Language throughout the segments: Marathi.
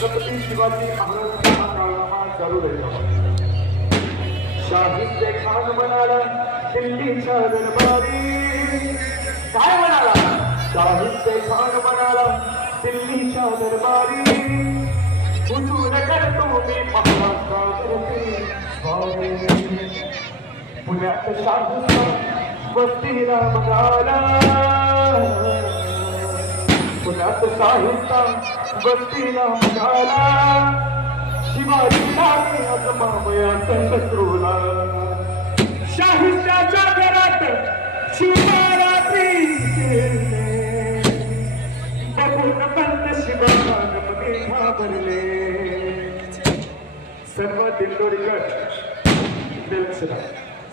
छत्रपती शिवाजी महाराजांचा काळनामा चालू राहिला शाहिद खान म्हणाला दिल्लीच्या दरबारी काय म्हणाला शाहिद खान म्हणाला दिल्लीच्या दरबारी हुजूर करतो मी महाराष्ट्रावरती स्वामी पुण्यात शाहिद वस्तीला म्हणाला पुण्यात साहित्य वस्तीला शिवाजी शिवाजीला मी मामया शत्रूला साहित्याच्या घरात शिवरात्री बघून पंत शिवामध्ये घाबरले सर्व दिंडोरीकर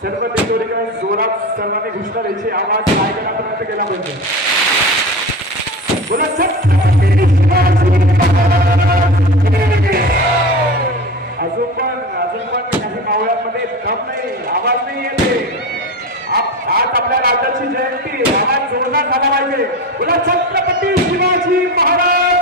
सर्व दिंडोरीकर जोरात सर्वांनी घोषणा द्यायची आवाज ऐकण्यापर्यंत गेला पाहिजे पण काही मावळ्यांमध्ये दम नाही आवाज नाही येते. आज आपल्या राजाची जयंती आवाज जोरदार झाला पाहिजे. छत्रपती शिवाजी महाराज!